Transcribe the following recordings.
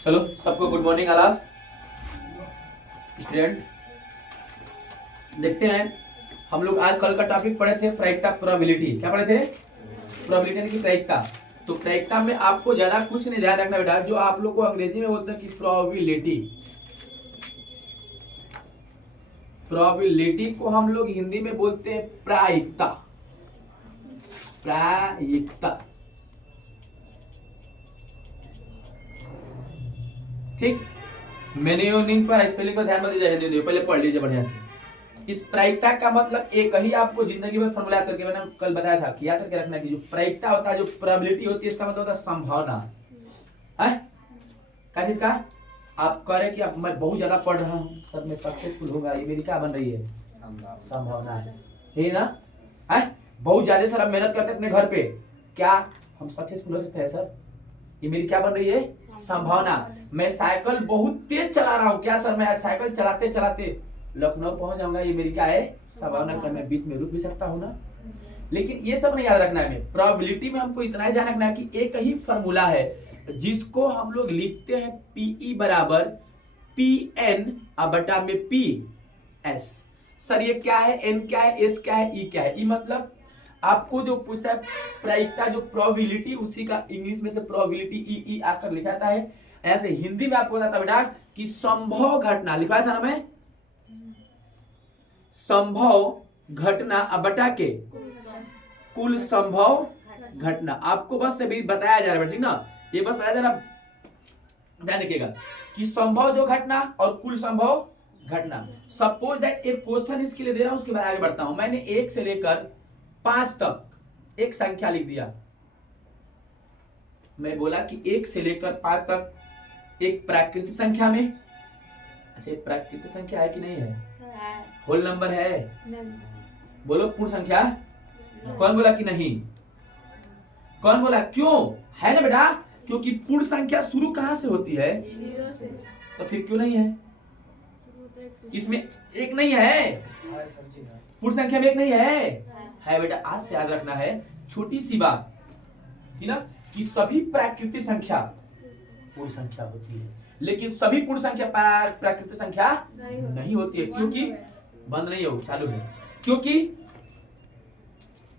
चलो सबको good morning आलाफ student. देखते हैं हम लोग आज कल का टॉपिक पढ़े थे प्रायिकता प्रोबेबिलिटी। क्या पढ़े थे? प्रोबेबिलिटी यानी कि प्रायिकता। तो प्रायिकता में आपको ज्यादा कुछ नहीं ध्यान रखना बेटा, जो आप लोग को अंग्रेजी में बोलते हैं कि प्रोबेबिलिटी, प्रोबेबिलिटी को हम लोग हिंदी में बोलते हैं प्रायिकता। प्रायिकता ठीक। मेनियोनिंग पर स्पेलिंग पर ध्यान मत दीजिए, हिंदी में पहले पढ़ लीजिए बढ़िया से। इस प्रायिकता का मतलब एक ही आपको जिंदगी में फॉर्मूला याद करके मैंने कल बताया था कि याद करके रखना कि जो प्रायिकता होता है, जो प्रोबेबिलिटी होती है, इसका मतलब होता है संभावना है। क्या चीज का? आप कह रहे कि अब मैं बहुत ज्यादा पढ़ रहा हूँ सर, मैं सक्सेसफुल होगा, ये मेरी क्या बन रही है? संभावना है, यही ना है। बहुत ज्यादा सर आप मेहनत करते हैं अपने घर पे, क्या हम सक्सेसफुल हो सकते हैं सर? ये मेरी क्या बन रही है? संभावना। मैं साइकिल बहुत तेज चला रहा हूँ, क्या सर मैं साइकिल चलाते चलाते लखनऊ पहुंच जाऊंगा, ये मेरी क्या है? संभावना। कर मैं बीच में रुक भी सकता हूँ ना। लेकिन ये सब नहीं याद रखना है। प्रोबेबिलिटी में हमको इतना ही ध्यान रखना है कि एक ही फॉर्मूला है जिसको हम लोग लिखते हैं पीई बराबर पीएन बटा में पी एस। सर ये क्या है? एन क्या है? एस क्या है? ई क्या है? ई मतलब आपको जो पूछता है प्रायिकता, जो प्रोबेबिलिटी, उसी का इंग्लिश में से प्रोबेबिलिटी ई ई आकर लिखा जाता है। ऐसे हिंदी में आपको बताता बेटा कि संभव घटना लिखवाया था ना मैं, संभव घटना बटा के कुल संभव घटना। आपको बस अभी बताया जा रहा है ठीक ना, ये बस बताया जा रहा, ध्यान रखिएगा कि संभव जो घटना और कुल संभव घटना। सपोज दैट एक क्वेश्चन इसके लिए दे रहा हूं, उसके बाद आगे बढ़ता हूं। मैंने 1 से लेकर 5 तक एक संख्या लिख दिया। मैं बोला कि 1 से लेकर 5 तक एक प्राकृतिक संख्या में, अच्छा प्राकृतिक संख्या है कि नहीं है? होल नंबर है? बोलो पूर्ण संख्या। कौन बोला कि नहीं? कौन बोला? क्यों है ना बेटा? क्योंकि पूर्ण संख्या शुरू कहां से होती है? 0 से। तो फिर क्यों नहीं है? इसमें एक नहीं है, पूर्ण संख्या में एक नहीं है बेटा। आज से याद रखना है छोटी सी बात है ना, कि सभी प्राकृतिक संख्या पूर्ण संख्या होती है, लेकिन सभी पूर्ण संख्या प्राकृतिक संख्या नहीं होती है। क्योंकि बंद नहीं हो, चालू है। क्योंकि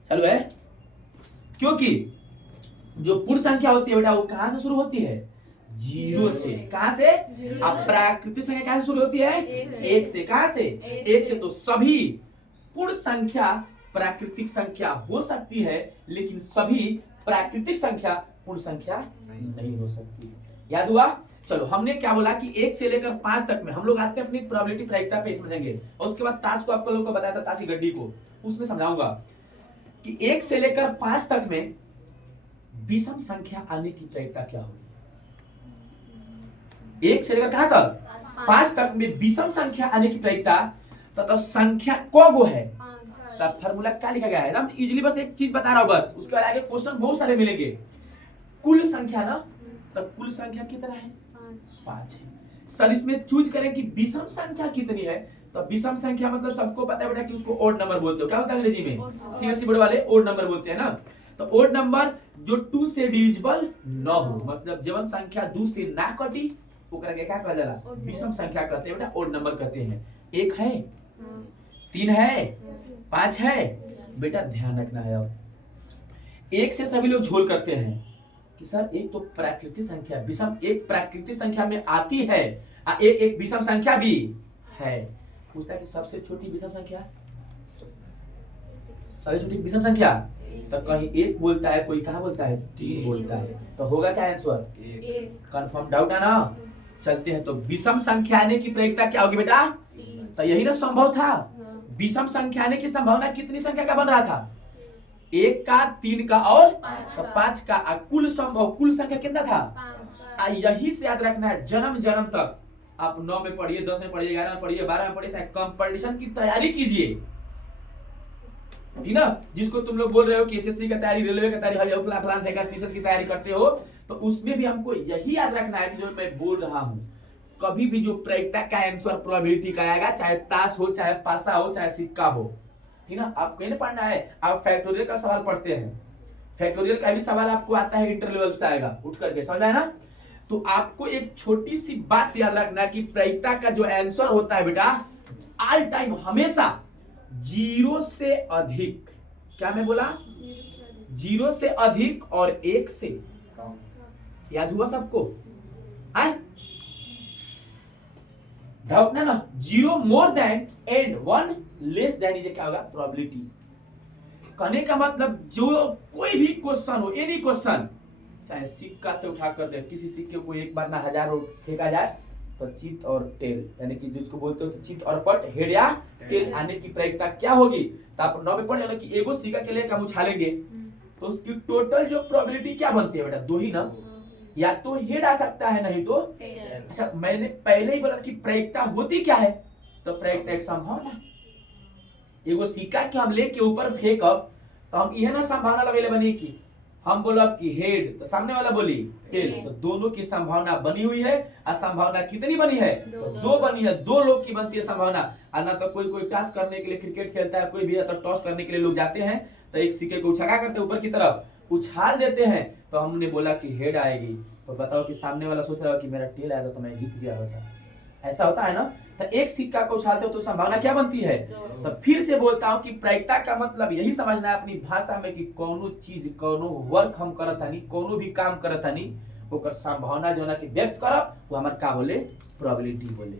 चालू है, क्योंकि जो पूर्ण संख्या होती है बेटा वो कहां से शुरू होती है? 0 से। कहां से? अब प्राकृतिक संख्या कहां से शुरू होती है? 1 से। कहां से? 1 से। तो सभी पूर्ण संख्या प्राकृतिक संख्या हो सकती है, लेकिन सभी प्राकृतिक संख्या पूर्ण संख्या नहीं हो सकती। याद हुआ? चलो हमने क्या बोला कि 1 से लेकर 5 तक में हम लोग आते हैं अपनी प्रोबेबिलिटी प्रायिकता पे समझेंगे, और उसके बाद ताश को आपको लोगों को बताया था, ताश की गड्डी को, उसमें समझाऊंगा कि 1 से लेकर 5 तक में विषम संख्या आने की प्रायिकता क्या होगी। 1 से लेकर कहां तक? 5 तक में विषम संख्या आने की प्रायिकता। तो संख्या को है, तब फार्मूला क्या लिखा गया है ना, इजीली बस एक चीज बता रहा हूं बस, उसके बाद आगे क्वेश्चन बहुत सारे मिलेंगे। कुल संख्या ना, तब कुल संख्या कितना है? 5 है। सर इसमें चूज करें कि विषम संख्या कितनी है, तो विषम संख्या मतलब सबको पता है बेटा कि उसको ओड नंबर बोलते हो। क्या होता है अंग्रेजी में? सीएससी बोर्ड वाले ओड नंबर बोलते हैं ना। तो ओड नंबर जो 2 से डिविजिबल न हो, मतलब जीवन संख्या 2 से ना कटी, ओकरा के क्या कहल जाला? विषम संख्या कहते हैं बेटा, ओड नंबर कहते हैं। 1 है, 3 है, 5 है बेटा, ध्यान रखना है। अब 1 से सभी लोग झोल करते हैं कि सर एक तो प्राकृतिक संख्या विषम, एक प्राकृतिक संख्या में आती है, एक विषम संख्या भी है। पूछता है कि सबसे छोटी विषम संख्या, सबसे छोटी विषम संख्या, तो कहीं 1 बोलता है, कोई कहां बोलता है? 3 बोलता है। तो होगा क्या आंसर? 1। कंफर्म डाउट है ना? चलते हैं। तो विषम संख्या आने की प्रायिकता क्या होगी बेटा? तो यही ना संभव था। विषम संख्या आने की संभावना कितनी संख्या का बन रहा था? 1 का, 3 का और 5 का। कुल संभव, कुल संख्या कितना था? यही से याद रखना है जन्म जन्म तक। आप 9 में पढ़िए, 10 में पढ़िए, 11 में पढ़िए, 12 में पढ़िए, कंपटीशन की तैयारी कीजिए, ठीक ना। जिसको तुम लोग बोल रहे हो कि एसएससी का तैयारी, रेलवे का तैयारी, फलान की तैयारी करते हो, तो उसमें भी हमको यही याद रखना है कि जो मैं बोल रहा हूं, कभी भी जो प्रायिकता का आंसर प्रोबेबिलिटी का आएगा, चाहे ताश हो, चाहे पासा हो, चाहे सिक्का हो, ठीक ना। आप कहीं पढ़ना है, आप फैक्टोरियल का सवाल पढ़ते हैं, फैक्टोरियल का भी सवाल आपको आता है, इंटर लेवल से आएगा उठ करके, समझ आए ना। तो आपको एक छोटी सी बात याद रखना कि प्रायिकता का जो आंसर होता है बेटा ऑल टाइम हमेशा 0 से अधिक, क्या मैं बोला, 0 से अधिक और 1 से कम। याद हुआ सबको? आए ना 0 more than and 1 less than is क्या होगा, प्रोबेबिलिटी। कहने का मतलब जो कोई भी क्वेश्चन हो, एनी क्वेश्चन, चाहे सिक्का से उठा कर दे, किसी सिक्के को एक बार ना 1000 फेंका जाए तो चित और टेल, यानी कि जिसको बोलते हो चित और पट, हेड या टेल आने की प्रायिकता क्या होगी। तो आप 9 में पढ़े हो कि एगो सिक्का के लिए हम उछालेंगे तो उसकी टोटल जो प्रोबेबिलिटी क्या बनती है बेटा, 2 ही ना, या तो हेड आ सकता है नहीं तो। अच्छा मैंने पहले ही बोला कि प्रायिकता होती क्या है, तो प्रायिकता एक संभावना। एगो सिक्का के हम लेके ऊपर फेंकब तो हम यह ना संभावना लगेले बनी कि हम बोलब कि हेड तो सामने वाला बोली टेल, तो दोनों की संभावना बनी हुई है। और संभावना कितनी बनी है, तो 2 बनी है, 2 लोग की बनती है संभावना। और ना तो कोई टॉस करने के लिए क्रिकेट खेलता है, कोई भी है तो टॉस करने के लिए लोग जाते हैं तो एक सिक्के को उछाला करते ऊपर की तरफ उछाल देते हैं, तो हमने बोला कि हेड आएगी, तो बताओ कि सामने वाला सोच रहा है कि मेरा टेल आएगा तो मैं जीत गया होता। ऐसा होता है ना। तो एक सिक्का को उछालते हो तो संभावना क्या बनती है। तो फिर से बोलता हूं कि प्रायिकता का मतलब यही समझना है अपनी भाषा में कि कोनो चीज, कोनो वर्क हम करत हनी, कोनो भी काम करत हनी, ओकर संभावना जो ना कि व्यक्त करब वो हमार का होले, प्रोबेबिलिटी होले।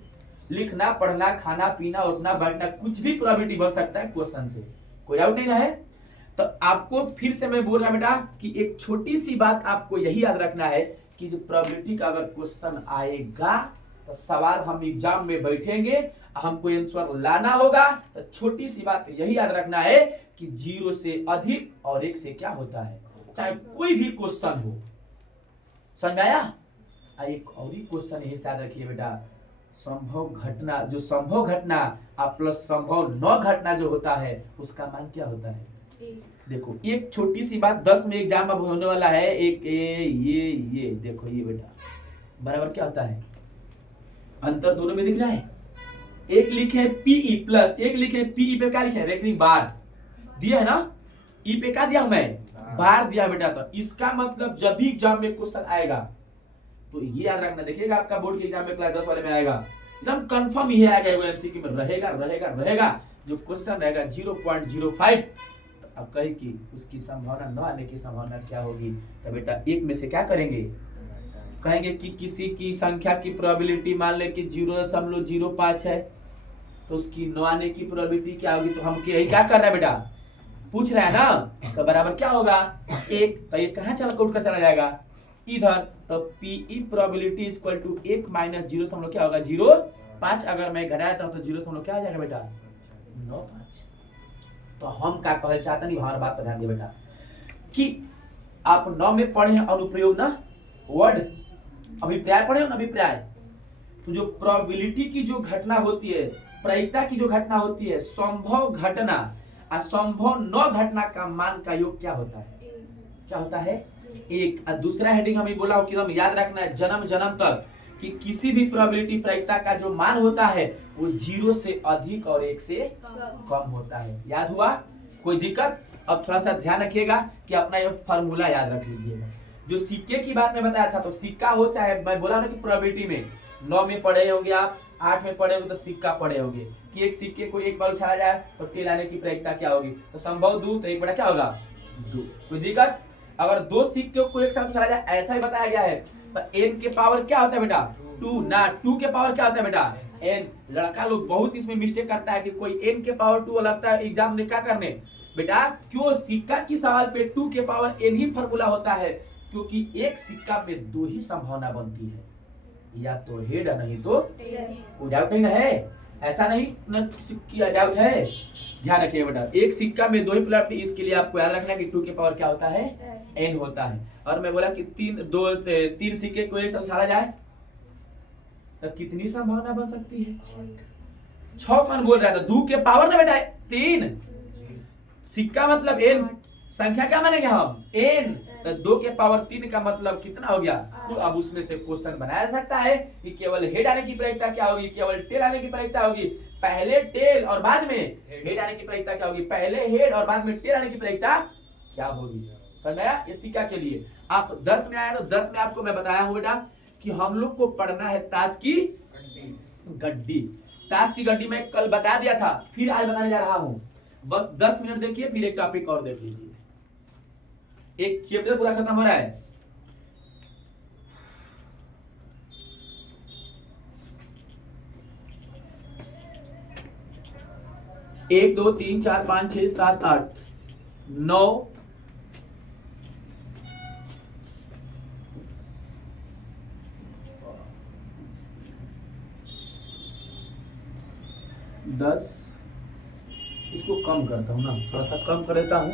लिखना, पढ़ना, खाना, पीना, उठना, बैठना, कुछ भी प्रोबेबिलिटी बन सकता है क्वेश्चन से, कोई डाउट नहीं है। तो आपको फिर से मैं बोल रहा बेटा कि एक छोटी सी बात आपको यही याद रखना है कि जो प्रोबेबिलिटी का अगर क्वेश्चन आएगा तो सवाल हम एग्जाम में बैठेंगे, हमको आंसर लाना होगा, तो छोटी सी बात यही याद रखना है कि 0 से अधिक और 1 से क्या होता है, चाहे कोई भी क्वेश्चन हो। समझ में आया? एक और ही क्वेश्चन यही याद रखिए बेटा, संभव घटना, जो संभव घटना प्लस संभव न घटना जो होता है उसका मान क्या होता है। देखो एक छोटी सी बात 10 में एग्जाम में होने वाला है, एक ये देखो ये बेटा बराबर क्या होता है, अंतर दोनों में दिख रहा है। एक लिखे पीई प्लस एक लिखे पीई पे क्या लिखे, रेकरिंग बार दिया है ना, ई पे क्या दिया हूं मैं, बार दिया बेटा। तो इसका मतलब जब भी एग्जाम में क्वेश्चन आएगा तो ये याद रखना, देखिएगा आपका बोर्ड के एग्जाम में क्लास 10 वाले में आएगा एकदम कंफर्म ही आएगा, वो एमसीक्यू में रहेगा जो क्वेश्चन रहेगा 0.05, अब कहे कि उसकी संभावना न आने की संभावना क्या होगी। तो बेटा 1 में से क्या करेंगे, कहेंगे कि किसी की संख्या की प्रोबेबिलिटी मान ले कि 0.05 है तो उसकी न आने की प्रोबेबिलिटी क्या होगी। तो हम यही क्या कर रहे हैं बेटा, पूछ रहे हैं ना, तो बराबर क्या होगा 1, तो ये कहाँ चल के उठकर चला जाएगा इधर, तो PE probability equal to 1 minus 0 क्या होगा 0.5, अगर मैं घटाता हूं तो 0 क्या आ जाएगा बेटा 9.5। तो हम क्या कहना चाहते हैं, हमारी बात पर ध्यान दिए बेटा कि आप 9 में पढ़े हैं अनुप्रयोग ना वर्ड, अभिप्राय पढ़े हो ना अभिप्राय, तो जो प्रोबेबिलिटी की जो घटना होती है, प्रायिकता की जो घटना होती है, संभव घटना और संभव न घटना का मान का योग क्या होता है, क्या होता है 1। और दूसरा हेडिंग हमें बोला हो कि हम याद रखना है जन्म तक कि किसी भी प्रोबेबिलिटी प्रायिकता का जो मान होता है वो 0 से अधिक और 1 से कम होता है। याद हुआ, कोई दिक्कत? अब थोड़ा सा ध्यान रखिएगा कि अपना ये फॉर्मूला याद रख लीजिएगा। जो सिक्के की बात में बताया था, तो सिक्का हो चाहे मैं बोला ना कि प्रोबेबिलिटी में 9 में पढ़े होंगे आप, 8 में पढ़े होंगे तो सिक्का पढ़े होंगे कि एक सिक्के को एक बार उछाला जाए तो टेल आने की प्रायिकता क्या होगी, तो संभव 2 तो 1 बटा क्या होगा 2। कोई दिक्कत? अगर 2 सिक्के को एक साथ उछाला जाए ऐसा ही बताया गया है, तो n के पावर क्या होता है बेटा 2 ना, 2 के पावर क्या होता है बेटा n। लड़का लोग बहुत इसमें मिस्टेक करता है कि कोई n के पावर 2 लगता है एग्जाम में क्या करने बेटा, क्यों सिक्का की सवाल पे 2 के पावर n ही फॉर्मूला होता है, क्योंकि एक सिक्का में 2 ही संभावना बनती है, या तो हेड नहीं तो कोई डाउट नहीं है, ऐसा नहीं न किया डाउट है। ध्यान रखिए बेटा, एक सिक्का में 2 ही प्रोबेबिलिटी, इसके लिए आपको याद रखना है कि 2 के पावर क्या होता है n होता है। और मैं बोला कि 3 सिक्के को एक साथ उछाला जाए तो कितनी संभावना बन सकती है 6। कौन बोल रहा था 2 के पावर ना बेटा 3, सिक्का मतलब n, संख्या क्या मानेंगे हम n, तो 2 के पावर 3 का मतलब कितना हो गया। तो अब उसमें से क्वेश्चन बनाया जा सकता है कि केवल हेड आने की प्रायिकता क्या होगी, केवल टेल आने की प्रायिकता होगी, पहले टेल और बाद में हेड आने की प्रायिकता क्या होगी, पहले हेड और बाद में टेल आने की प्रायिकता क्या होगी। समझ आया? इस सिक्का के लिए आप 10 में आया तो 10 में आपको मैं बताया हूं बेटा कि हम लोग को पढ़ना है ताश की गड्डी। ताश की गड्डी मैं कल बता दिया था, फिर आज बताने जा रहा हूं। बस 10 मिनट देखिए, फिर एक टॉपिक और देख लीजिए। एक चैप्टर पूरा खत्म हो रहा है। एक 2 3 4 5 6 7 8 9 10। इसको कम करता हूँ ना, थोड़ा सा कम कर देता हूँ,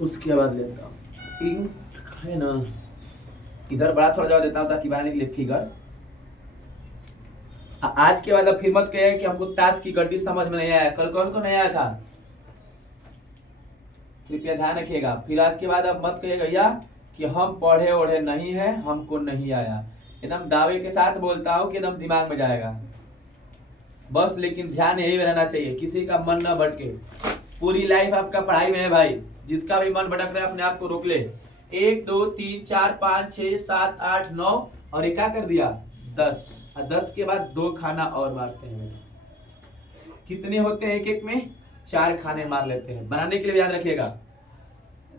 उसके बाद लेता हूँ इंक है ना, इधर बड़ा थोड़ा जगह देता हूँ ताकि बनाने के लिए फिगर। आज के बाद अब फिर मत कहिए कि हमको ताश की गड्डी समझ में नहीं आया। कल कौन को नहीं आया था, कृपया ध्यान रखिएगा। फिर आज के बाद अब मत कहिएगा भैया कि हम पढ़े ओढ़े नहीं है, हमको नहीं आया। एकदम दावे के साथ बोलता हूँ कि एकदम दिमाग में जाएगा बस। लेकिन ध्यान यही रहना चाहिए, किसी का मन ना भटके। पूरी लाइफ आपका पढ़ाई में है भाई, जिसका भी मन भटक रहा है अपने आप को रोक ले। 1 2 3 4 5 6 7 8 9 और एक क्या कर दिया 10। और 10 के बाद 2 खाना और मारते हैं। कितने होते हैं एक एक में, 4 खाने मार लेते हैं। बनाने के लिए याद रखिएगा,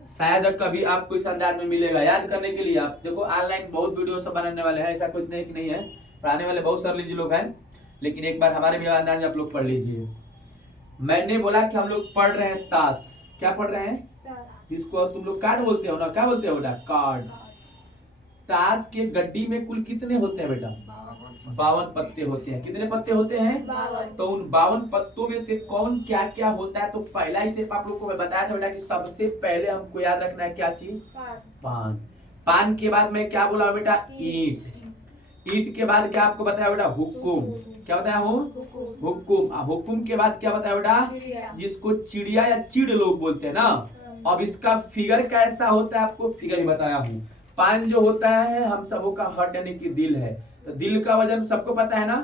शायद कभी आपको इस अंदाज में मिलेगा। याद करने के लिए आप देखो, ऑनलाइन बहुत वीडियो सब बनाने वाले हैं, ऐसा कुछ नहीं कि नहीं है। पढ़ाने वाले बहुत सारे लीजिए लोग हैं, लेकिन एक बार हमारे भी अंदाज में आप लोग पढ़ लीजिए। मैंने बोला कि हम लोग पढ़ रहे हैं ताश। क्या पढ़ रहे हैं, जिसको तुम लोग कार्ड बोलते हो ना, क्या बोलते हो बेटा, कार्ड। ताश के गड्डी में कुल कितने होते हैं बेटा, 52 पत्ते होते हैं। कितने पत्ते होते हैं, 52। तो उन 52 पत्तों में से कौन क्या क्या होता है। तो पहला स्टेप आप लोग को मैं बताया था बेटा कि सबसे पहले हमको याद रखना है क्या चीज, पान। पान के बाद मैं क्या बोला बेटा, ईंट। ईंट के बाद क्या आपको बताया बेटा, हुक्कुम। क्या बताया हूँ, हुक्कुम। हुक्कुम के बाद क्या बताया बेटा, जिसको चिड़िया या चिड़ लोग बोलते हैं ना। अब इसका फिगर कैसा होता है आपको फिगर ही बताया हूँ। पान जो होता है हम सबों का हार्ट यानी कि दिल है, तो दिल का वजन सबको पता है ना,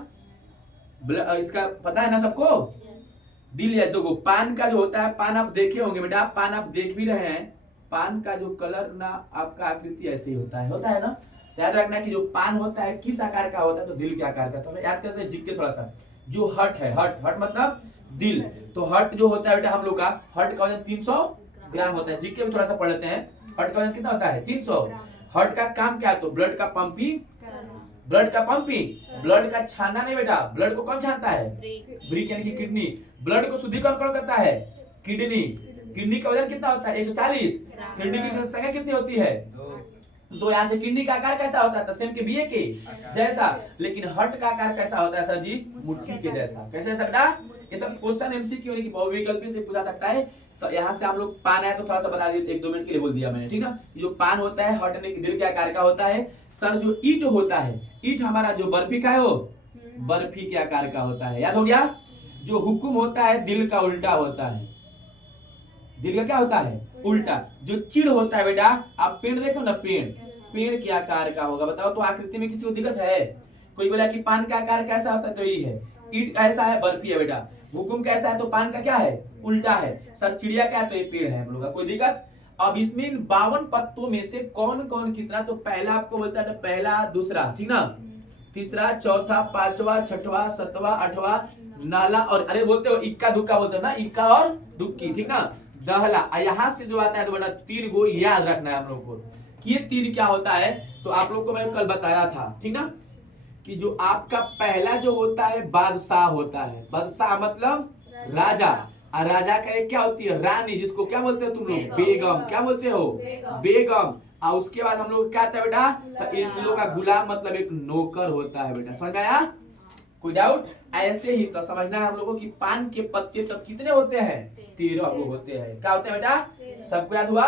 इसका पता है ना सबको, दिल या देखो पान का जो होता है, पान आप देखे होंगे बेटा, पान आप देख भी रहे हैं। पान का जो कलर ना आपका आकृति ऐसे ही होता है ना। याद रखना कि जो पान होता है किस आकार का होता है, तो दिल के आकार का। तो याद करते हैं जिग के थोड़ा सा, जो हट है, हट मतलब दिल। तो हट जो होता है बेटा हम लोग का, हट का वजन 300 ग्राम होता है। जिग के भी थोड़ा सा पढ़ लेते हैं, हट का वजन कितना होता है, 300। हट का काम क्या है, तो ब्लड का पंपिंग, ब्लड का पंपिंग, ब्लड का छानना नहीं बेटा। ब्लड को कौन छानता है, ब्रिक यानी कि किडनी। ब्लड को शुद्धिकरण कौन करता है, किडनी। किडनी का वजन कितना होता है, 140। किडनी की संख्या कितनी होती है, तो यहाँ से किडनी का आकार कैसा होता है, तसेम के बीए के जैसा। लेकिन हट का आकार कैसा होता है सर जी, मुट्ठी के जैसा। कैसे बेटा, ये सब क्वेश्चन एमसीक्यू यानी कि बहुविकल्पी से पूछा सकता है। तो यहाँ से हम लोग पान है तो थोड़ा सा बता दिए, 1-2 मिनट के लिए बोल दिया मैंने, ठीक ना। जो पान होता है हट यानी कि दिल के आकार का होता है। सर जो ईंट होता है, ईंट हमारा जो बर्फी का है वो बर्फी के आकार का होता है। याद हो गया। जो हुक्म होता है दिल का उल्टा होता है, दिल का क्या होता है, उल्टा। जो चिड़ होता है बेटा, आप पेड़ देखो ना, पेड़ के आकार का होगा। बताओ तो आकृति में किसी को दिक्कत है, कोई बोला कि पान का आकार कैसा होता है, तो यही है। ईंट कैसा है, बर्फी है बेटा। हुकुम कैसा है, तो पान का क्या है, उल्टा है। सर चिड़िया क्या है, तो ये पेड़ है हम लोग का, कोई दिक्कत। अब इसमें 52 पत्तों में से कौन कौन कितना, तो पहला आपको बोलता है पहला दूसरा, ठीक ना, तीसरा चौथा पांचवा छठवा सातवा आठवां नाला, और अरे बोलते हो इक्का दुक्का बोलते हो ना, इक्का और दुक्की, ठीक ना, दहला। यहाँ से जो आता है तो बेटा 3 गो याद रखना है हम लोग को कि ये 3 क्या होता है। तो आप लोग को मैं कल बताया था, ठीक ना, कि जो आपका पहला जो होता है बादशाह होता है। बादशाह मतलब राजा, और राजा का एक क्या होती है, रानी, जिसको क्या बोलते हो तुम लोग, बेगम। क्या बोलते हो, बेगम। और उसके बाद हम लोग क्या होता है बेटा, तो इन लोगों का गुलाम मतलब एक नौकर होता है बेटा। समझ में आया, कोई डाउट। ऐसे ही तो समझना है हम लोगों की पान के पत्ते तब कितने होते हैं, 13 गो होते हैं। क्या होते हैं बेटा, सबको याद हुआ।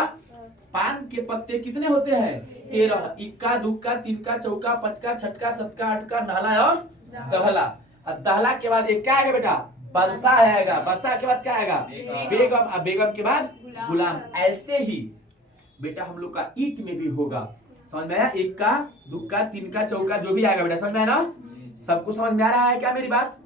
पान के पत्ते कितने होते हैं, 13। इक्का दुक्का तिनका चौका पचका छटका सतका अटका नाला और दहला। और दहला के बाद एक क्या आएगा बेटा, बादशाह आएगा। बादशाह के बाद क्या आएगा, बेगम। और बेगम के बाद गुलाम। ऐसे ही बेटा हम लोग का ईंट में भी होगा। समझ में आया, इक्का दुक्का तिनका चौका जो भी आएगा बेटा, समझ में आया ना, सबको समझ में आ रहा है क्या मेरी बात।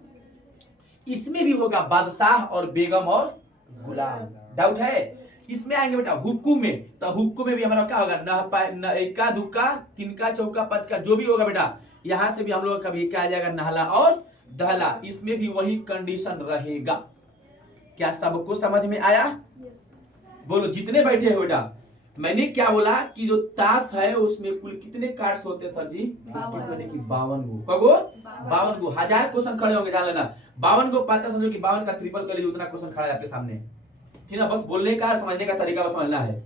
इसमें भी होगा बादशाह और बेगम और गुलाम। डाउट है, इसमें आएंगे बेटा हुक्कुम में। तो हुक्कुम में भी हमारा क्या होगा, इक्का दुक्का तिनका चौका पचका जो भी होगा बेटा, यहाँ से भी हम लोग कभी क्या आ जाएगा, नहला और दहला, इसमें भी वही कंडीशन रहेगा। क्या सबको समझ में आया? बोलो जितने बैठे हो बेटा। मैंने क्या बोला कि जो ताश है उसमें कुल कितने कार्ड्स होते हैं सर जी? 52 गो। कगो 52 गो। 1000 क्वेश्चन खड़े होंगे, जान लेना। 52 को पाता समझो कि 52 का ट्रिपल कर लीजिए, उतना क्वेश्चन खड़ा है आपके सामने, ठीक है ना? बस बोलने का समझने का तरीका बस समझना है।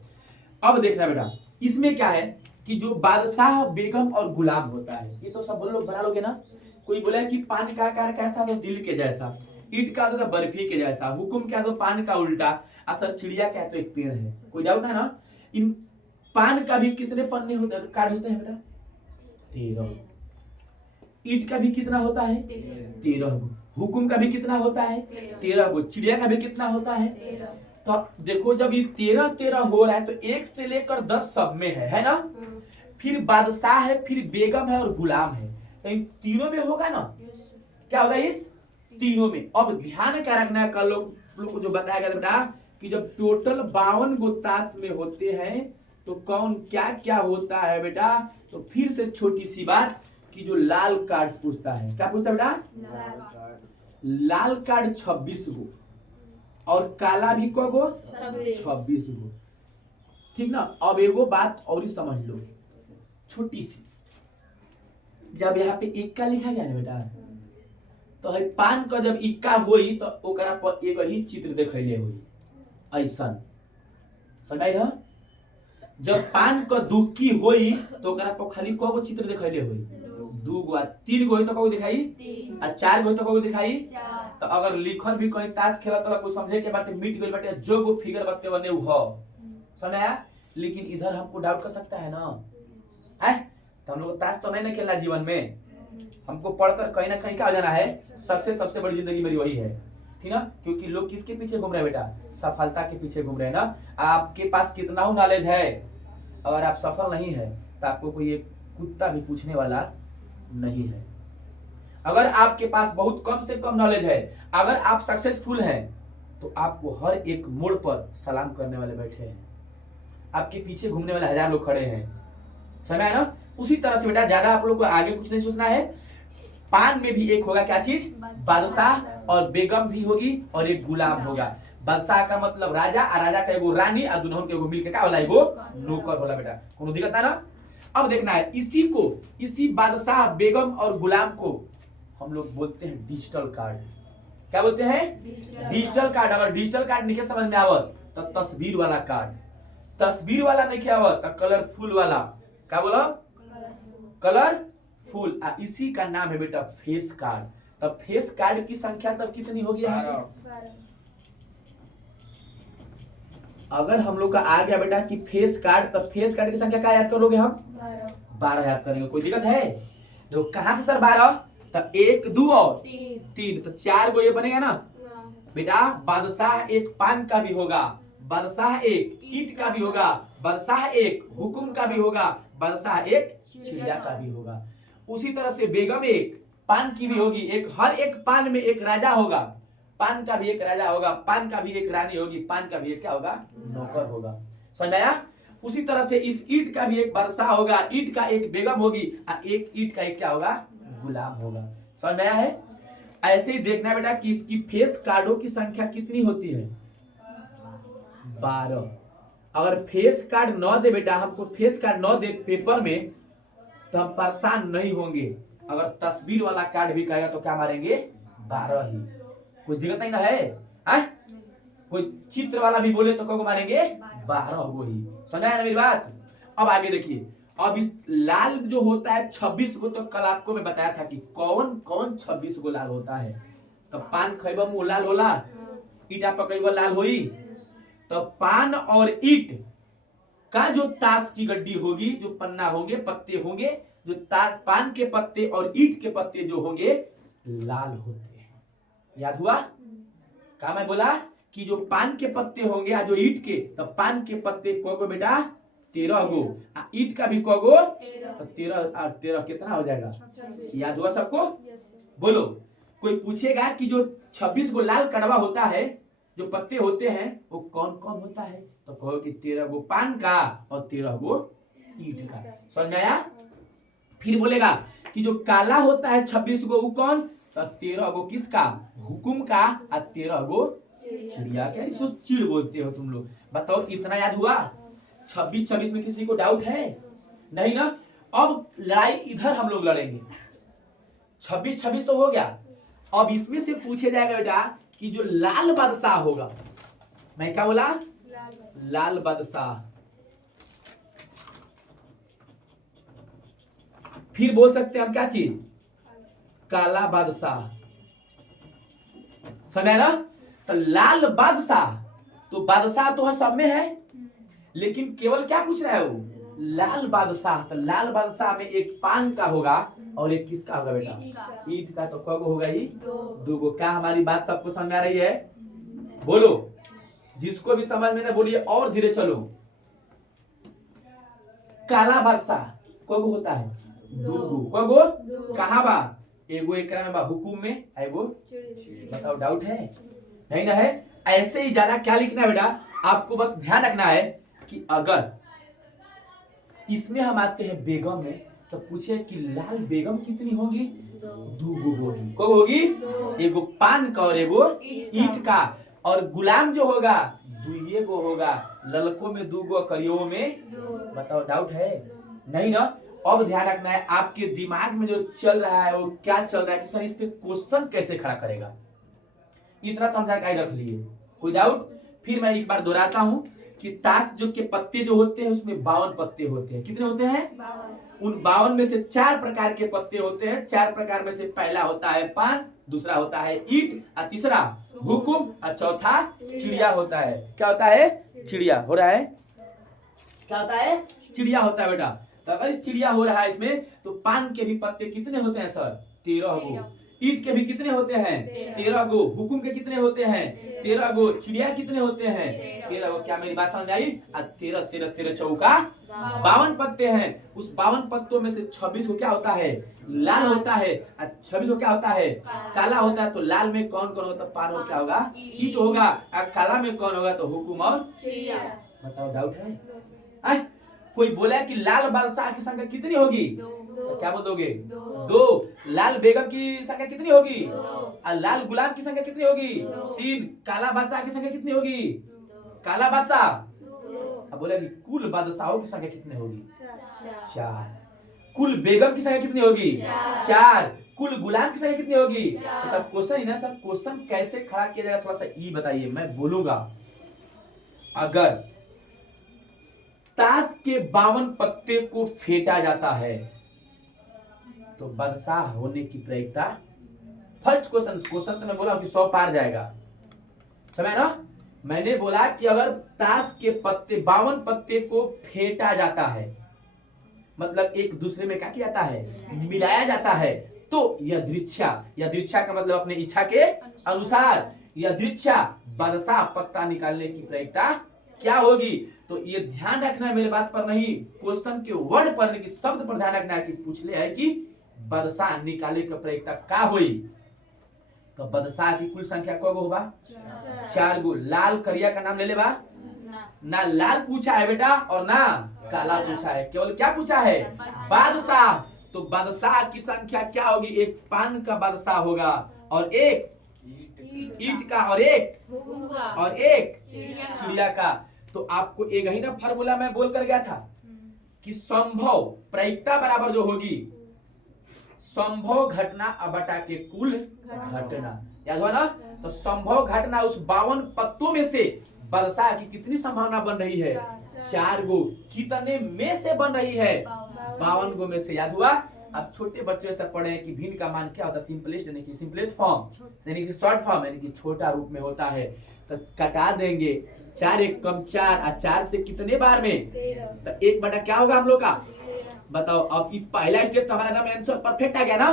अब देखना बेटा, इसमें क्या है कि जो बादशाह, बेगम और गुलाम होता है, ये तो सब लोग बना लोगे ना। कोई बोला कि पान का आकार कैसा, तो दिल के जैसा, ईट का तो बर्फी के जैसा, हुकुम क्या तो पान का उल्टा, असर चिड़िया क्या तो एक पेड़ है। कोई डाउट है ना? इन पान का भी कितने पन्ने होते हैं, कार्ड होते हैं बेटा? 13। ईट का भी कितना होता है? 13 गो। हुकुम का भी कितना होता है? 13 गो। चिड़िया का भी कितना होता है? तो देखो जब ये 13 हो रहा है तो 1 से लेकर 10 सब में है ना? फिर बादशाह है, फिर बेगम है और गुलाम है, तो इन तीनों में होगा ना? क्या होगा इस तीनों में? अब ध्यान क्या रखना है, कल लोग को जो बताया गया बेटा कि जब टोटल 52 गो ताश में होते हैं तो कौन क्या क्या होता है बेटा? तो फिर से छोटी सी बात कि जो लाल कार्ड पूछता है, क्या पूछता है बेटा? लाल कार्ड 26 गो और काला भी को गो 26 गो, ठीक ना? अब एगो बात और ही समझ लो छोटी सी, जब यहाँ पे इक्का लिखा गया ना बेटा, तो है पान का जब इक्का होई तो ओकरा पर एक ही चित्र दिखैले होई ऐसा, समझ है? जब पान का दुक्की होई तो ओकरा पर खाली को चित्र दिखैले होई? 2 गो। 3 गो होई तो को दिखाई, आ 4 गो होई तो को दिखाई। तो अगर लिखल भी कहीं ताश खेलत तो कोई समझे के बाटे मिट गइल बाटे, जो वो फिगर बत्ते बने उ हो, समझाया? लेकिन इधर हमको डाउट कर सकता है ना, है? तो हम लोग ताश तो नहीं खेलना जीवन में, हमको पढ़कर कहीं ना कहीं क्या हो जाना है, सक्सेस सबसे बड़ी जिंदगी मेरी वही है, ठीक ना? क्योंकि लोग किसके पीछे घूम रहे हैं बेटा? सफलता के पीछे घूम रहे हैं ना। आपके पास कितना हो नॉलेज है, अगर आप सफल नहीं है तो आपको कोई एक कुत्ता भी पूछने वाला नहीं है। अगर आपके पास बहुत कम से कम नॉलेज है, अगर आप सक्सेसफुल हैं तो आपको हर एक मोड़ पर सलाम करने वाले बैठे हैं, आपके पीछे घूमने वाले 1000 लोग खड़े हैं, समझ है ना? उसी तरह से बेटा ज्यादा आप लोग को आगे कुछ नहीं सोचना है। पान में भी एक होगा क्या चीज? बादशाह, और बेगम भी होगी और एक गुलाम होगा। बादशाह का मतलब राजा, और राजा का एगो रानी, और दोनों के एगो मिलके क्या होला? एगो नौकर होला बेटा। कोनो दिक्कत है ना? अब देखना है इसी बादशाह, बेगम और गुलाम को हम लोग बोलते हैं डिजिटल कार्ड। क्या बोलते हैं? Digital card. अगर डिजिटल कार्ड नहीं समझ में आवत तो तस्वीर वाला कार्ड, तस्वीर वाला नहीं आवत तो कलरफुल वाला, क्या बोला? कलरफुल। इसी का नाम है बेटा फेस कार्ड। तब फेस कार्ड की संख्या तब कितनी होगी? 12। अगर हम लोग का आ गया बेटा कि फेस कार्ड, तब फेस कार्ड की संख्या क्या याद करोगे हम? 12 याद करेंगे। कोई दिक्कत है? तो कहां से सर 12? तब 1 2 और 3, तो 4 गो ये बनेगा ना बेटा। बादशाह एक पान का भी होगा, बादशाह एक ईट का भी होगा, बादशाह एक हुकुम का भी होगा, बादशाह एक चिड़िया का भी होगा। उसी तरह से बेगम एक पान की भी होगी, एक हर एक पान में एक राजा होगा, पान का भी एक राजा होगा, पान का भी एक रानी होगी, पान का भी एक क्या होगा? नौकर होगा। समझ आया? उसी तरह से इस ईट का भी एक बादशाह होगा, ईट का एक बेगम होगी, और एक ईट का एक क्या होगा? गुलाम होगा। समझ आया है? ऐसे ही देखना बेटा कि इसकी फेस कार्डों की संख्या कितनी होती है? 12। अगर फेस कार्ड न दे बेटा, हमको फेस कार्ड न दे पेपर में, तो हम परेशान नहीं होंगे। अगर तस्वीर वाला कार्ड भी कहेगा तो क्या मारेंगे? 12 ही। कोई दिक्कत नहीं ना है? कोई चित्र वाला भी बोले तो कब मारेंगे? 12 वो ही। समझा है ना मेरी बात? अब आगे देखिए, अब इस लाल जो होता है 26 को, तो कल आपको मैं बताया था कि कौन कौन 26 को लाल होता है। तो पान खैबा मुंह लाल होला, ईटा पकैबा लाल होई। तो पान और ईट का जो ताश की गड्डी होगी, जो पन्ना होंगे, पत्ते होंगे, जो ताश पान के पत्ते और ईट के पत्ते जो होंगे लाल होते हैं। याद हुआ? क्या मैं बोला कि जो पान के पत्ते होंगे या जो ईट के, तो पान के पत्ते को बेटा 13 गो, ईट का भी को गो, तो 13 और 13 कितना हो जाएगा? याद हुआ सबको? बोलो। कोई पूछेगा कि जो 26 गो लाल कड़वा होता है, जो पत्ते होते हैं, वो कौन कौन होता है? तो कहो कि 13 गो पान का और 13 गो ईट का। समझ में आया? फिर बोलेगा कि जो काला होता है 26 गो वो कौन, तो 13 गो किसका, हुकुम का, और 13 गो चिड़िया का। इसको चिड़ बोलते हो तुम लोग। बताओ इतना याद हुआ? 26 में किसी को डाउट है? नहीं ना। अब लड़ाई इधर हम लोग लड़ेंगे। 26 तो हो गया। अब इसमें से पूछे जाएगा बेटा कि जो लाल बादशाह होगा, मैं क्या बोला, लाल बादशाह, फिर बोल सकते हैं हम क्या चीज, काला बादशाह, समझे ना। तो लाल बादशाह, तो बादशाह तो सब में है, लेकिन केवल क्या पूछ रहा है वो, लाल बादशाह। तो लाल बादशाह में एक पान का होगा और एक किसका होगा बेटा, ईंट का। तो कब होगा ये, दो गो। क्या हमारी बात सबको समझ आ रही है? बोलो, जिसको भी समझ में ना बोलिए और धीरे चलो। काला बादशाह कब होता है, दो गो। कब, कहाँ बा, एगो एकरा में बा हुकुम में, एगो, बताओ डाउट है? नहीं ना है। ऐसे ही ज्यादा क्या लिखना है बेटा, आपको बस ध्यान रखना है कि अगर इसमें हम आते हैं बेगम में, तो पूछे कि लाल बेगम कितनी होगी, दो गो होगी। कब होगी, एगो पान का और एगो ईंट का। और गुलाम जो होगा दुइये गो होगा, ललकों में दो गो, करियों में, बताओ डाउट है? नहीं ना। अब ध्यान रखना है, आपके दिमाग में जो चल रहा है वो क्या चल रहा है कि सर इस पे क्वेश्चन कैसे खड़ा करेगा, इतना तो हम जानकारी रख लिए। कोई डाउट? फिर मैं एक बार दोहराता हूं कि ताश जो के पत्ते जो होते हैं उसमें 52 पत्ते होते हैं। कितने होते हैं? 52। उन 52 में से 4 प्रकार के पत्ते होते हैं। 4 प्रकार में से पहला होता है पान, दूसरा होता है ईंट, और तीसरा हुकुम, और चौथा चिड़िया होता है। क्या होता है? चिड़िया हो रहा है। क्या होता है? चिड़िया होता है बेटा। तो अगर चिड़िया हो रहा है इसमें, तो पान के भी पत्ते कितने होते हैं सर? 13 गो। ईंट के भी कितने होते हैं? 13 गो। हुकुम के कितने होते हैं? 13 गो। चिड़िया कितने होते हैं? 13 गो। क्या मेरी बात समझ आई? 13 13 13 चौका 52 पत्ते हैं। उस 52 पत्तों में से 26 को क्या होता है? लाल होता है। 26 को क्या होता है? काला होता है। तो लाल में कौन कौन होता है? पान और क्या होगा? ईंट होगा। और काला में कौन होगा? तो हुकुम और चिड़िया। बताओ डाउट है? कोई बोला कि लाल बादशाह की संख्या कितनी होगी? तो क्या बोलोगे? 2। लाल बेगम की संख्या कितनी होगी? और लाल गुलाम की संख्या कितनी होगी? 3। काला बादशाह की संख्या कितनी होगी? काला बादशाह, अब बोला कि कुल बादशाहों की संख्या कितनी होगी? 4। कुल बेगम की संख्या कितनी होगी? 4। कुल गुलाम की संख्या कितनी होगी? तो सब क्वेश्चन ही ना, सब क्वेश्चन कैसे खड़ा किया जाएगा थोड़ा सा ये बताइए, मैं बोलूंगा। अगर ताश के 52 पत्ते को फेंटा जाता है तो बादशाह होने की प्रायिकता, फर्स्ट क्वेश्चन तो मैं बोला कि 100 पार जाएगा, समझ ना। मैंने बोला कि अगर ताश के पत्ते 52 पत्ते को फेंटा जाता है, मतलब एक दूसरे में क्या किया जाता है? मिलाया जाता है, तो यदृच्छा का मतलब अपने इच्छा के अनुसार, यदृच्छा बादशाह पत्ता निकालने की प्रायिकता क्या होगी? तो ये ध्यान रखना है मेरे बात पर नहीं, क्वेश्चन के वर्ड पर नहीं, शब्द पर ध्यान रखना है कि पूछ ले है कि बादशाह निकाले का प्रायिकता क्या हुई। तो बादशाह की कुल संख्या कब होगा? 4 गो। लाल करिया का नाम ले ले बा ना, लाल पूछा है बेटा और ना काला पूछा है, केवल क्या पूछा है? बादशाह। तो बादशाह की संख्या क्या होगी? एक पान का बादशाह होगा, और एक ईंट का, और एक चिड़िया का। तो आपको एक ही ना फार्मूला मैं बोल कर गया था कि संभव प्रायिकता बराबर जो होगी संभव घटना बटा के कुल घटना, याद हुआ ना। तो संभव घटना उस 52 पत्तों में से बादशाह की कितनी संभावना बन रही है? 4 गो। कितने में से बन रही है? 52 गो में से, याद हुआ। अब छोटे बच्चों से पढ़े कि भिन्न का मान क्या होता है? सिंपलेस्ट यानी कि सिंपलेस्ट फॉर्म, यानी कि शॉर्ट फॉर्म यानी कि छोटा रूप में होता है। तो कटा देंगे, 4 एक कम 4, और 4 से कितने बार में? तो 1 बटा क्या होगा हम लोग का? बताओ। अब ये पहला स्टेप तो हमारा आंसर परफेक्ट आ गया ना,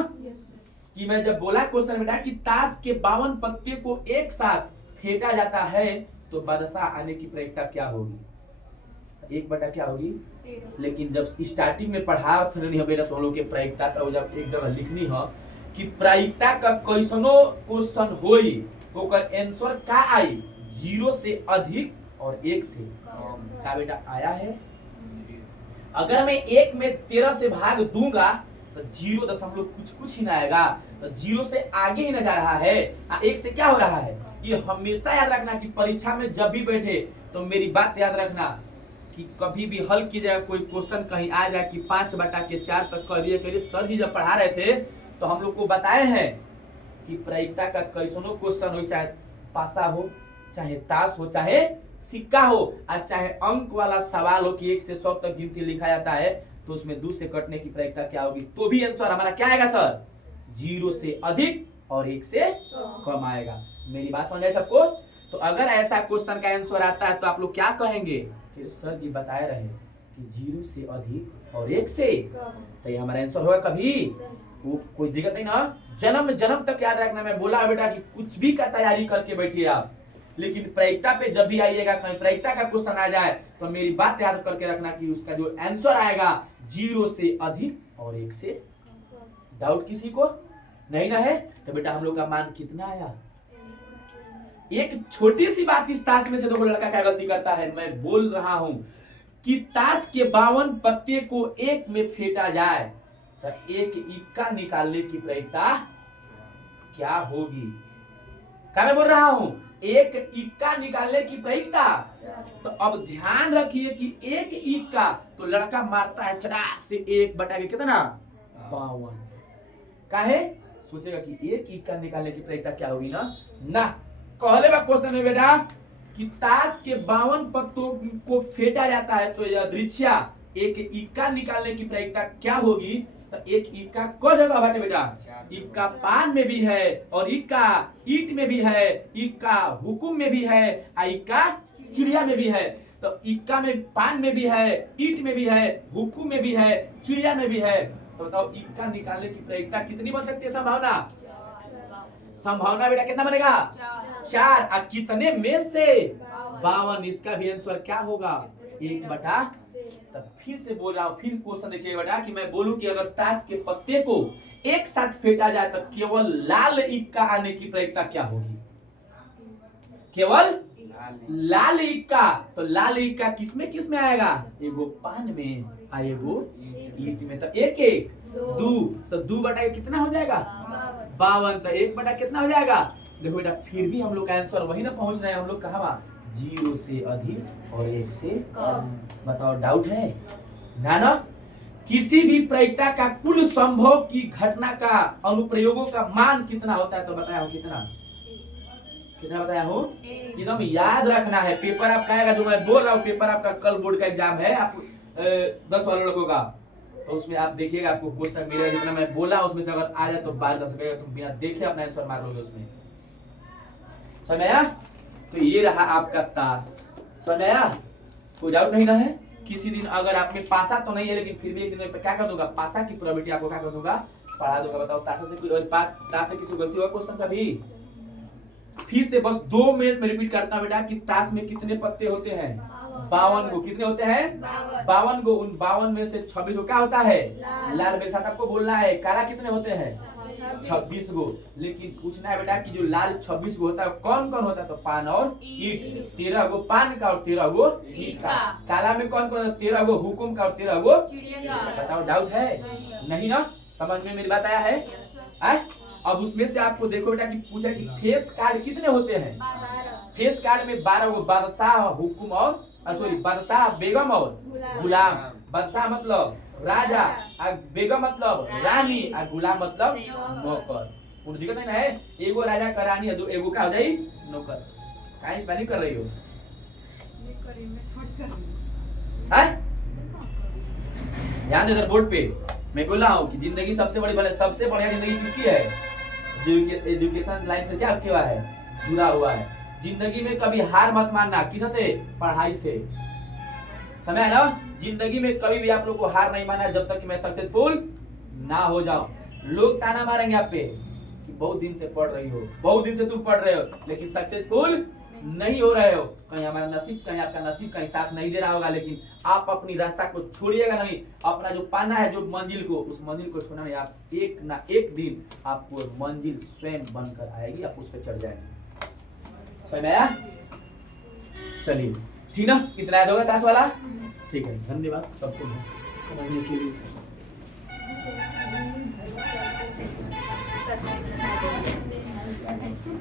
कि मैं जब बोला क्वेश्चन बेटा कि ताश के 52 पत्ते को एक साथ फेंटा जाता है तो बादशाह आने की प्रायिकता क्या होगी? 1 बटा क्या होगी? लेकिन जब स्टार्टिंग में पढ़ा नहीं हो बेटा तो हम लोग के प्रायिकता, तो जब एक जगह लिखनी हो कि प्रायिकता का कैसनो क्वेश्चन होई तो कर आंसर का आई? 0 से अधिक और 1 से कम। क्या बेटा आया है? अगर मैं 1 में 13 से भाग दूंगा तो 0 कुछ कुछ ही ना आएगा, तो 0 से आगे ही ना जा रहा है। 1 से क्या हो रहा है, ये हमेशा याद रखना कि परीक्षा में जब भी बैठे तो मेरी बात याद रखना कि कभी भी हल की जाए कोई क्वेश्चन कहीं आ जाए कि 5/4 तक करिए। सर जी जब पढ़ा रहे थे तो हम लोग को बताए हैं कि प्रायिकता का कैसनो क्वेश्चन हो, चाहे पासा हो, चाहे ताश हो, चाहे सिक्का हो, और चाहे अंक वाला सवाल हो कि 1 से 100 तक गिनती लिखा जाता है, तो उसमें 2 से कटने की प्रायिकता क्या होगी, तो भी आंसर हमारा क्या आएगा सर, 0 से अधिक और 1 से कम आएगा। मेरी बात समझ आए सबको? तो अगर ऐसा क्वेश्चन का आंसर आता है तो आप लोग क्या कहेंगे कि सर जी बताए रहे कि 0 से अधिक और 1 से, तो ये हमारा आंसर होगा कभी वो कोई दिक्कत नहीं ना। जन्म जन्म तक याद रखना, मैं बोला बेटा कि कुछ भी का तैयारी करके बैठिए आप, लेकिन प्रायिकता पे जब भी आइएगा, कहीं प्रायिकता का क्वेश्चन आ जाए तो मेरी बात याद करके रखना कि उसका जो आंसर आएगा 0 से अधिक और 1 से। डाउट किसी को नहीं ना है? तो बेटा हम लोग का मान कितना आया? एक छोटी सी बात इस ताश में से देखो लड़का क्या गलती करता है, मैं बोल रहा हूं कि ताश के 52 पत्ते को 1 में फेंटा जाए तो 1 इक्का निकालने की प्रायिकता क्या होगी? क्या मैं बोल रहा हूं? 1 इक्का निकालने की प्रायिकता। तो अब ध्यान रखिए कि 1 इक्का तो लड़का मारता है चटाक से 1/के कितना 52। काहे सोचेगा कि 1 इक्का निकालने की प्रायिकता क्या होगी ना कहले बा क्वेश्चन में बेटा कि ताश के 52 पत्तों को फेंटा जाता है तो यह दृश्या 1 इक्का निकालने की प्रायिकता क्या होगी? तो 1 इक्का को जगह बाटे बेटा, इक्का पान में भी है और इक्का ईट में भी है, इक्का हुकुम में भी है, इक्का चिड़िया में भी है। तो इक्का में पान में भी है, ईट में भी है, हुकुम में भी है, चिड़िया में भी है। तो बताओ इक्का निकालने की प्रायिकता कितनी बन सकती है? संभावना बेटा कितना बनेगा? 4। और कितने में से 52? इसका भी आंसर क्या होगा? 1/। तब फिर से बोल रहा हूं, फिर क्वेश्चन देखिए बेटा कि मैं बोलूं कि अगर ताश के पत्ते को एक साथ फेंटा जाए तो केवल लाल इक्का आने की प्रायिकता क्या होगी? केवल लाल इक्का। तो लाल इक्का किसमें आएगा? एगो पान में और एगो ईट में। तो 1 2 तो 2/, कितना हो जाएगा? 52। तो 1/, कितना हो जाएगा? देखो बेटा फिर भी हम लोग का आंसर वही ना पहुंच रहे हैं हम लोग, कहाँ 0 से अधिक और 1 से कम। बताओ डाउट है ना? किसी भी प्रायिकता का कुल संभव की घटना का अनुप्रयोगों का मान कितना होता है? तो बताया हूं कितना बताया हूं? एकदम याद रखना है। पेपर आपका आएगा, जो मैं बोल रहा हूँ पेपर आपका कल बोर्ड का एग्जाम है, आप 10 वाले लड़कों का, तो उसमें आप देखिएगा आपको क्वेश्चन मिलेगा जितना मैं बोला उसमें से अगर आ जाए तो 12-10 रुपए तुम बिना देखे अपना आंसर मार लोगे उसमें। समझ आया? तो ये रहा आपका ताश। समझ आया? कोई डाउट नहीं ना है? किसी दिन अगर आप में पासा तो नहीं है लेकिन फिर भी एक दिन क्या कर दूंगा, पासा की प्रोबेबिलिटी आपको क्या कर दूंगा, पढ़ा दूंगा। बताओ ताश से किसी गलती हुआ क्वेश्चन का भी? फिर से बस 2 मिनट में रिपीट करता हूं बेटा कि ताश में कितने पत्ते होते हैं? 52 को। कितने होते हैं? 52 को। उन 52 में से 26 को क्या होता है? लाल। मेरे साथ आपको बोलना है काला कितने होते हैं? 26 को। लेकिन पूछना है बेटा कि जो लाल 26 को होता है कौन कौन होता है? तो पान और ईट। 13 गो पान का और 13 गो ईट का। काला में कौन कौन? 13 गो हुकुम का और 13 गो चिड़िया का। बताओ डाउट है नहीं ना? समझ में मेरी बात आया है? अब उसमें से आपको देखो बेटा कि पूछा कि फेस कार्ड कितने होते हैं? फेस कार्ड में 12 गो, बादशाह, हुकुम और सॉरी बादशाह, बेगम और गुलाम। बादशाह मतलब राजा, बेगम मतलब रानी, और गुलाम मतलब नौकर। कोई दिक्कत नहीं ना है? एगो राजा का रानी है, एगो क्या हो जाई? नौकर। काहे स्पेलिंग कर रही हो? ध्यान दे इधर बोर्ड पे। मैं बोला हूँ कि जिंदगी सबसे बढ़िया जिंदगी किसकी है? एजुकेशन लाइन से क्या रखा हुआ है? जुड़ा हुआ है। जिंदगी में कभी हार मत मानना। किससे? पढ़ाई से। समझ ना? जिंदगी में कभी भी आप लोग को हार नहीं मानना जब तक कि मैं सक्सेसफुल ना हो जाऊं। लोग ताना मारेंगे आप पे कि बहुत दिन से पढ़ रही हो, बहुत दिन से तुम पढ़ रहे हो, लेकिन सक्सेसफुल नहीं हो रहे हो। कहीं हमारा नसीब, कहीं आपका नसीब कहीं साथ नहीं दे रहा होगा, लेकिन आप अपनी रास्ता को छोड़िएगा नहीं। अपना जो पाना है जो मंजिल को, उस मंजिल को छोड़ना नहीं। आप एक ना एक दिन आपको मंजिल स्वयं बनकर आएगी, आप उस पर चढ़ जाएंगे। समझ में आया? चलिए ठीक ना? कितना याद होगा ताश वाला? ठीक है, धन्यवाद सबको समझने के लिए। है